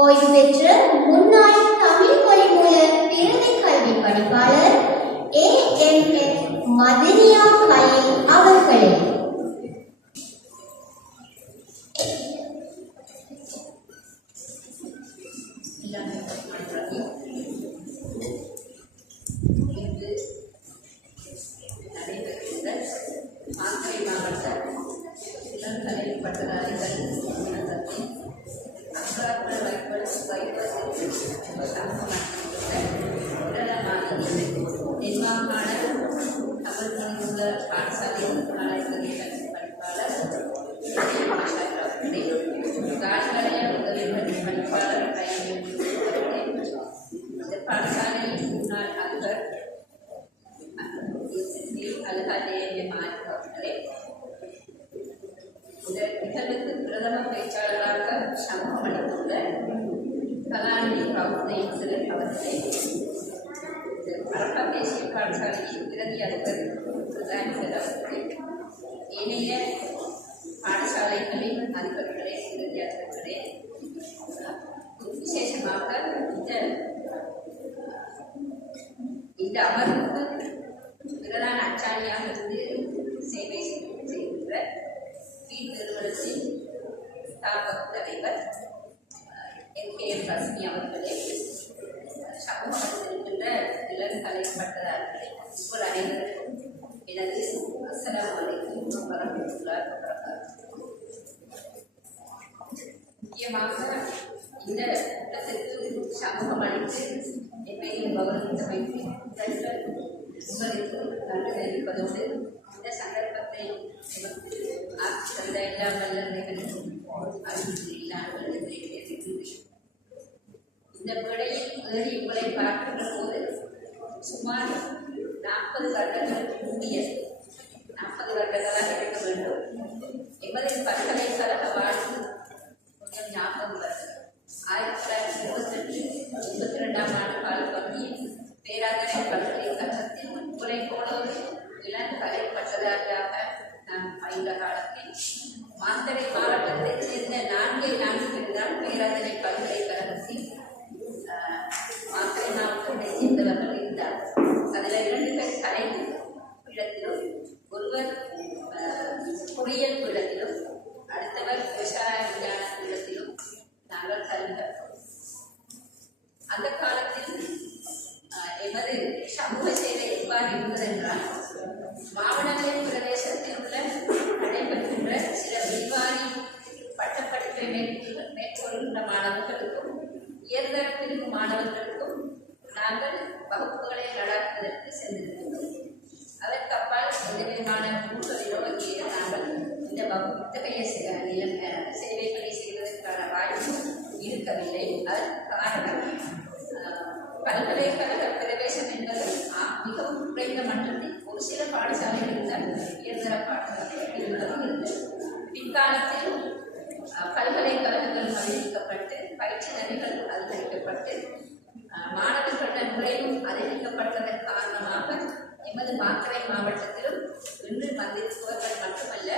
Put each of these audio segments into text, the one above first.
ஓய்வு பெற்ற முன்னாள் தமிழ் மொழிமூல பிறவி கல்வி பணிப்பாளர் AMS மதனியா கலீல் அவர்களே பிரதம பேச்சாளராக சமூகம் அளித்துள்ள கலாநிதி பிரபுதேஸ்வரன் அவர்களை அரபா தேசிய பாடசாலையின் பிரதி அதிபர் அவர்களை ஏனைய பாடசாலைகளின் அதிபர்களே பிரதி அதிபர்களே விசேஷமாக இந்த அமர்வுக்கு பிரதான அச்சாணியாக இருந்து சேவை செய்கின்ற நிறுவனத்தின் ஸ்தாபக தலைவர் MKM ரஸ்மி அவர்களே, சமூகத்தில் இருக்கின்ற இளம் கலை பட்டதாரிகளே, உங்கள் அனைவருக்கும் எனது அஸ்ஸலாமு அலைக்கும் வரஹ்மத்துல்லாஹி வபரகாத்துஹு. முக்கியமாக இந்த கூட்டத்திற்கு சமூகம் அளித்து எப்பையும் கௌரவித்தமைக்கு உங்களுக்கு நன்றி தெரிவிப்பதோடு இந்த சந்தர்ப்பத்தை இந்த வேளையில் ஏறி உங்களை பார்க்கின்ற போது சுமார் 40 வருடங்களுக்கு முந்தைய 40 வருடங்களாக இருக்க வேண்டும் எமது பல்கலைக்கழக வாழ்வு கொஞ்சம் ஞாபகம் வருது. 1932 ஆண்டு கால பகுதியில் பேராதனை பல்கலைக்கழகத்தில் உங்களை போல ஒரு இளம் கலை பட்டதாரியாக நான் பயின்ற காலத்தில் மாத்தறை மாவட்டத்தைச் சேர்ந்த 4 பேர் தான் பேராதனை பல்கலைக்கழகத்தில் மாத்தறை மாவட்டத்தைச் சேர்ந்தவர்கள் இருந்தார். அதில் 2 பேர் கலை பீடத்திலும், ஒருவர் பொறியியல் பீடத்திலும், அடுத்தவர் விவசாய விஞ்ஞான பீடத்திலும் நாங்கள் கல்வி கற்றோம். அந்த காலத்தில் எமது சமூக சேவை எவ்வாறு இருந்ததென்றால், மாவட்டங்களின் பிரதேசத்தில் உள்ள நடைபெறுகின்ற சில விரிவாரி பட்டப்படிப்பை மேற்கொள்கின்ற மாணவர்களுக்கும் உயர்தர பிரிவு மாணவர்களுக்கும் நாங்கள் வகுப்புகளை நடாத்துவதற்கு சென்றிருக்கிறோம். அதற்கு அப்பால் எந்தவிதமான நூல்களிலோ இங்கே நாங்கள் இந்த இத்தகைய சேவைகளை செய்வதற்கான வாய்ப்பு இருக்கவில்லை. அதற்கு காரணம் பல்கலைக்கழக பிரவேசம் என்பது மிகவும் குறைந்த மட்டத்தில் ஒரு சில பாடசாலைகளில் தான் உயர்தர பாடசாலைகள் இருந்தது. பிற்காலத்தில் பல்கலைக்கழகங்கள் அதிகரிக்கப்பட்டு பயிற்சி நெறிகள் அதிகரிக்கப்பட்டு மாணவர்கள் நுழைவும் அதிகரிக்கப்பட்டதன் காரணமாக எமது மாத்தறை மாவட்டத்திலும் இன்று வந்திருப்பவர்கள் மட்டுமல்ல,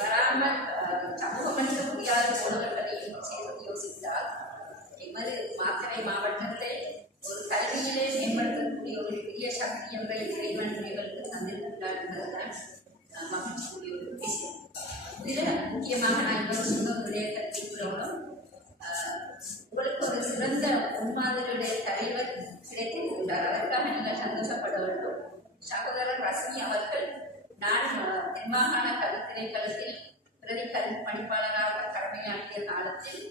வராமல் சமூகம் அளிக்க முடியாத போனவர்களையும் சேர்த்து யோசித்தால் எமது மாத்தறை மாவட்டத்தை ஒரு கல்வியிலே மேம்படுத்தக்கூடிய ஒரு பெரிய சக்தி என்ற இறைவன் நிகழ்வு தந்திருக்கிறார் என்பதுதான் மகிழ்ச்சிக்குரிய ஒரு விஷயம். இதில் முக்கியமாக நான் இன்னொரு சின்ன விடயத்தை குறிப்பிடணும். உங்களுக்கு ஒரு சிறந்த முன்மாதிரியுடைய தலைவர் கிடைத்திருக்கிறார். அதற்காக நீங்கள் சந்தோஷப்பட வேண்டும். சகோதரர் ரஸ்மி அவர்கள் நான் தென்மாகாண கல்வி திணைக்களத்தில் பிரதி கல்வி பணிப்பாளராக கடமையாற்றிய காலத்தில்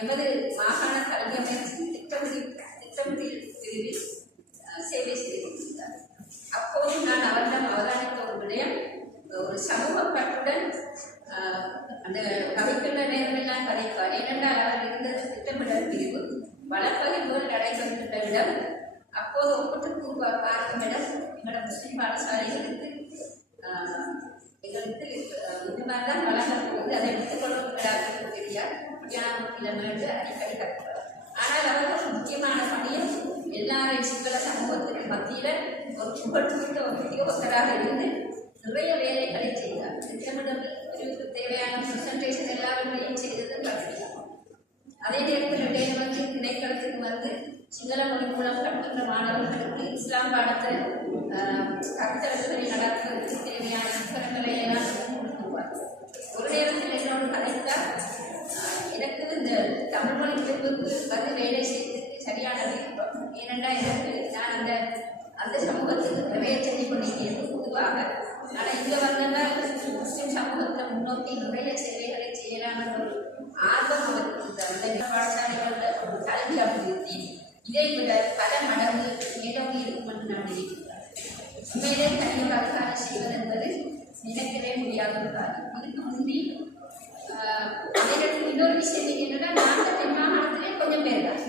எமது மாகாண கல்வி அமைச்சின் திட்டமிடல் பிரிவில் சேவை செய்திருந்தார். அப்போது நான் அவரிடம் அவதானித்த ஒரு விடயம், ஒரு சமூக பற்றுடன் அந்த கவிக்கின்ற நேரமெல்லாம் கதைப்பார். ஏனென்றால் அவர் இருந்தது திட்டமிடல் பிரிவு வளப்பகிர்வுகள் நடைபெறுகின்ற இடம். அப்போது ஒப்புக்கு பார்க்கும் இடம் எங்களோட முஸ்லிம் பாடசாலைகளுக்கு எங்களுக்கு இந்த மாதிரி தான் வளங்கள் போகுது. அதை எடுத்துக்கொள்வதற்கு தெரியாது கிலோமீட்டர் அடிக்கடி கற்றுப்பார். ஆனால் அவர்கள் முக்கியமான பணியை எல்லாரையும் சிங்கள சமூகத்திற்கு மத்தியில் ஒரு புகழ்மிக்க ஒரு உத்தியோகத்தராக இருந்து நிறைய வேலைகளை செய்தார். திட்டமிடல் பிரிவுக்கு தேவையான பிரசன்டேஷன் எல்லாருமே செய்தது கற்றுக்கலாம். அதே நேரத்தில் இடையில திணைக்களத்துக்கு சிங்கள மொழி மூலம் கற்கின்ற மாணவர்களுக்கு இஸ்லாம் பாடத்தை கருத்தரசுகளை நடத்துவதற்கு தேவையான புத்தகங்களை எல்லாம் கொடுத்துருவார். ஒரு நேரத்தில் என்னோட கதைத்தால் எனக்கு இந்த தமிழ் மொழி பிரிவுக்கு வேலை செய்வதற்கு சரியான விருப்பம். ஏனென்றால் எனக்கு நான் அந்த சமூகத்துக்கு நிறைய செய்தி பண்ணியிருக்கேன் பொதுவாக. ஆனால் இங்கே வந்ததால் முஸ்லிம் சமூகத்தை முன்னோக்கி நிறைய சேவைகளை செய்யலாம் என்ற ஒரு ஆர்வம் அவருக்கு அந்த பாடசாலைகளோட கல்வி அபிவிருத்தி இதை விட பல மடங்கு மேலோங்கி இருக்கும் என்று நான் நினைக்கிறேன். உண்மையிலே தனியொரு அதிகாரம் செய்வது என்பது நினைக்கவே முடியாத ஒரு காரியம். இதுக்கு முந்தி அதற்கு இன்னொரு விஷயம் என்னன்னா, நாங்கள் தென் மாகாணத்திலே கொஞ்சம் பேர் தான்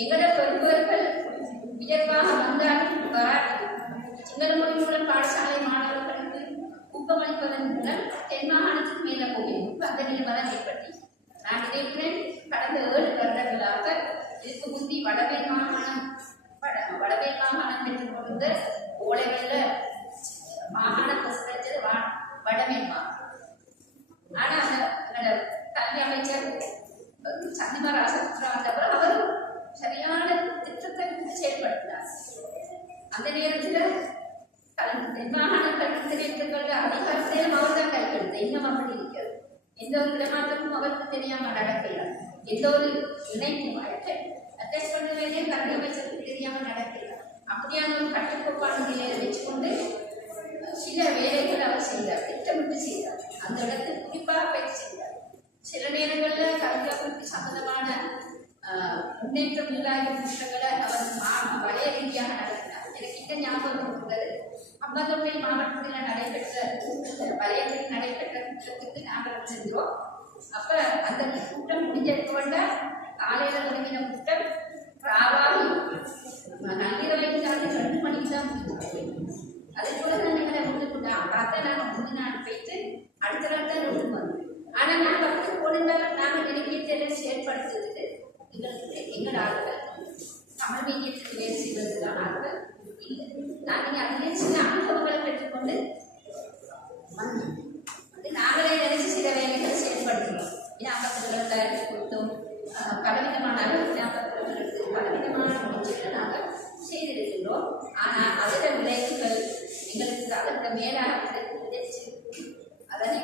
எங்களோட பெருவர்கள் உயர்வாக வந்தாலும் வராது. சிங்கள மொழி மூலம் பாடசாலை மாணவர்களுக்கு ஊக்கமளிப்பதன் மூலம் தென் மாகாணத்துக்கு மேலே போகிறோம். அந்த நிலைமைதான் ஏற்பட்டு நான் நினைக்கிறேன் கடந்த 7 வருடங்களாக இதுக்கு முந்தி வடமேல் மாகாணம் பெற்றுக் கொண்ட ஓலைகள்ல மாகாணத்தை சிறந்தது வடமேல் மாகாணம். ஆனா அந்த கல்வி அமைச்சர் சந்திமா ராசபுத்திரா வந்தவர் அவர் சரியான திட்டத்தை செயல்படுத்தினார். அந்த நேரத்தில் தென்மாகாண கல்வி திணைக்கள அதிகாரத்தையும் அவர் தான் கையெழுத்து. இன்னும் அப்படி இருக்கிறது. எந்த ஒரு இடமாற்றமும் அவருக்கு தெரியாம நடக்கல. எந்த ஒரு இணைப்பும் அட்டாச் பண்ண வேண்டிய கல்வி அமைச்சருக்கு தெரியாம நடக்கல. அப்படியான ஒரு கட்டுக்கோப்பான நிலையை வச்சுக்கொண்டு சில வேலைகள் அவர் செய்தார், திட்டமிட்டு செய்தார். அந்த இடத்தில் குறிப்பாக பயிற்சி செய்தார். சில நேரங்களில் கல்வி அமைப்பு சம்பந்தமான முன்னேற்றம் இல்லாத விஷயங்களை அவர் வளைய ரீதியாக நடத்தினார். எனக்கு இந்த ஞாபகம் இருக்கிறது. அம்பத்தொம்பது மாவட்டத்தில் நடைபெற்ற வலயத்தில் நடைபெற்ற கூட்டத்துக்கு நாங்கள் சென்றோம். அப்ப அந்த கூட்டம் முடிஞ்ச காலையில தொடங்கின கூட்டம் ராவாகி நள்ளிரவைக்கு 2 மணிக்கு தான் முடிஞ்சு. அதே போல தான் எங்களை முடிஞ்சுக்கிட்டோம். பார்த்தா நாங்கள் முந்தின நாள் போயிட்டு அடுத்த நாள் தான் வீட்டுக்கு வந்தோம். ஆனா நாங்கள் அப்படி போனதால நாங்கள் நினைக்கிறத செயற்படுத்துறதுக்கு எங்களோட ஆளுகள் தமிழ் மீடியத்தில் வேலை செய்வதற்கான ஆளுகள் இல்லை. நாங்கள் அதிலே சில அனுபவங்களை பெற்றுக்கொண்டு நாங்களே நினைச்சு சில வேலைகளை செயல்படுத்தணும். ஞாபகத்தில் கொடுத்தோம் பலவிதமான ஞாபகங்களுக்கு பலவிதமான முயற்சிகளை நாங்கள் செய்திருக்கின்றோம். ஆனால் அதில் விளைவுகள் எங்களுக்கு அதற்கு மேலாக அதனை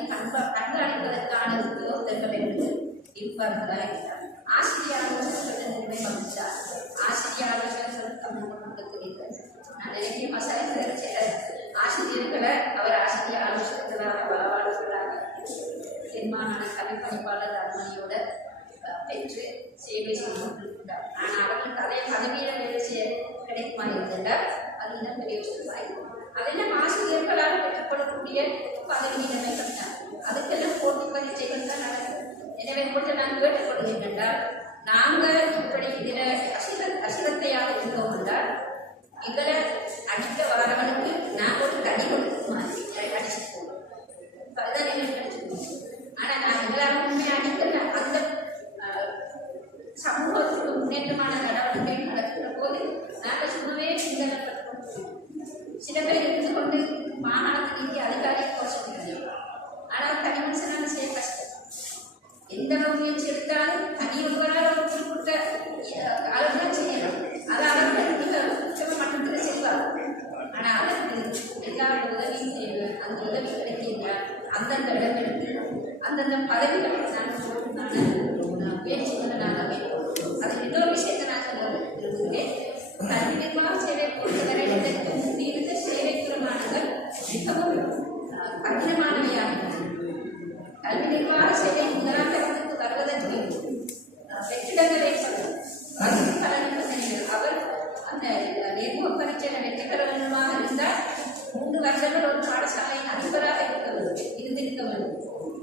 கண்காணிப்பதற்கான உத்தியோகத்தர்கள் என்று இருப்பார்களா இருக்கிறார். ஆசிரியர்கள் நிலைமை வந்துச்சார். ஆசிரியர்கள் தமிழகத்தில் நான் நினைக்கிற மசாலா ஆசிரியர்களை அவர் ஆசிரியர் ஆலோசகர்களாக பலவாளர்களாக தென்மாகாண கல்வி பணிப்பாளர் அனுமதியோட பெற்று சேவை செய்து கொண்டிருக்கிறார். ஆனால் அவர்களுக்கு அதே பதவியில வேலை செய்ய கிடைக்குமா இருந்தால் அது இன்னும் பெரிய விஷயமாய். அதெல்லாம் ஆசிரியர்களால் பெற்றுக்கொள்ளக்கூடிய பதவி நிலைமைகள் தான். அதுக்கெல்லாம் போட்டி பரீட்சைகள் தான் நடக்கும். எனவே கூட நான் கேட்டுக்கொள்கின்றேன், நாங்கள் இப்படி இதில் அசிரத்தையாக இருந்தோம் என்றால் எங்களை அடிக்க வரவனுக்கு நான் ஒரு தடி கொடுத்து மாதிரி அடிச்சு போவோம். அதுதான் எங்களுக்கு அடிச்சுக்கணும். ஆனால் நான் எல்லாருக்குமே அடிக்கல. அந்த சமூகத்துக்கு முன்னேற்றமான நடவடிக்கை நடக்கிற போது நாங்கள் சும்மாவே சிந்தனைப்பட்டோம். சில பேர் இருந்து கொண்டு மாகாணத்துக்கு அதிகாரியை கோஷம். ஆனால் தனி மனுஷனால செய்ய கஷ்டம். எந்த முயற்சி எடுத்தாலும் தனி ஒருவரால் ஒரு குறிப்பிட்ட அளவுதான் செய்யலாம். அது அவர்கள் மட்டத்தில் செய்வார். ஆனால் அதற்கு எல்லாரும் உதவியும் செய்வது, அந்த உதவி கிடைக்கின்றால் அந்தந்த இடங்களுக்கு அந்தந்த பதவிகளுக்கான முயற்சிகளை நாங்கள் மேற்கொள்கிறோம். அது இன்னொரு விஷயத்தை நான் சொல்ல விரும்புகிறேன். கல்வி நிர்வாக சேவை பொறுத்தவரை இருந்த சேவை குறைமானங்கள் மிகவும் கடினமானவையாக கல்வி நிர்வாக சேவை முதலாம் தரத்துக்கு வருவதற்கு வெற்றிடங்கள் ஏற்படும். அவர் அந்த நேர்முக பரீட்சையில் வெற்றி பெற வேண்டுமாக இருந்தால் 3 வருடங்கள் ஒரு பாடசாலையின் அதிபராக இருந்திருக்க வேண்டும்.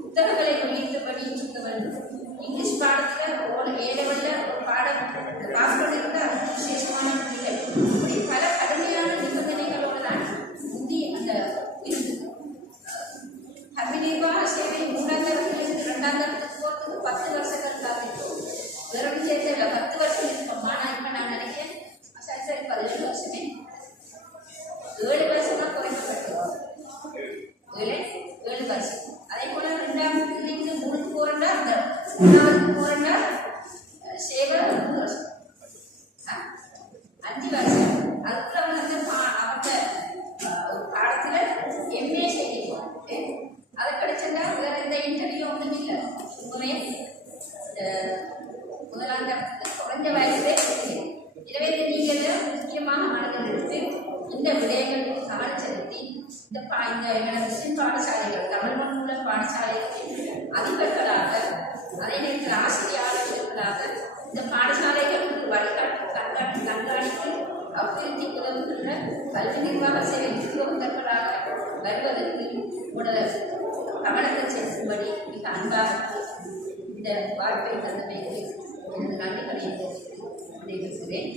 புத்தகங்களை வெளியிட்டபடி இருக்க வேண்டும். இங்கிலீஷ் பாடத்தில் ஏழவல்ல ஒரு பாடம் பாஸ் பண்ணியிருந்தால் அது விசேஷமான பிள்ளைகள். இப்படி பல கடுமையான நிபந்தனைகளோடு தான் முந்தி அந்த இருந்தது. கல்வி நிர்வாக சேவை 3ஆம் தரத்திலிருந்து 2ஆம் தரத்துக்கு போகிறதுக்கு 10 வருஷங்கள் காத்திருக்கோம். வெறும் சேர்த்து 10 வருஷம் இருக்கோம். ஆனால் இப்போ நான் நினைக்கிறேன் சரி 17 வருஷமே 7 வருஷமா குறைக்கப்பட்டோம். 7 வருஷம். அதே போல 2ஆம் 3க்கு போறா அந்த 3ஆவது போறா முதலாம் தரத்தில் குறைஞ்ச வயதிலே இருக்கிறேன். எனவே நீங்கள் முக்கியமாக மனதில் எடுத்து இந்த விடயங்களுக்கு கவனம் செலுத்தி இந்த எங்களோட முஸ்லிம் பாடசாலைகள் தமிழ் மொழியுள்ள பாடசாலைகள் அதிபர்களாக அதே நேரத்தில் ஆசிரியர்களாக இந்த பாடசாலைகளுக்கு வழிகாட்டு கண்காணித்து அபிவிருத்தி உதவுகின்ற கல்வி நிர்வாக சேவை உத்தியோகத்தர்களாக வருவதற்கு உங்களோட கவனத்தை செலுத்தும்படி மிக அன்பாக இந்த வாய்ப்பை தந்தமைக்கு நன்றிகளை தெரிவிக்கிறேன்.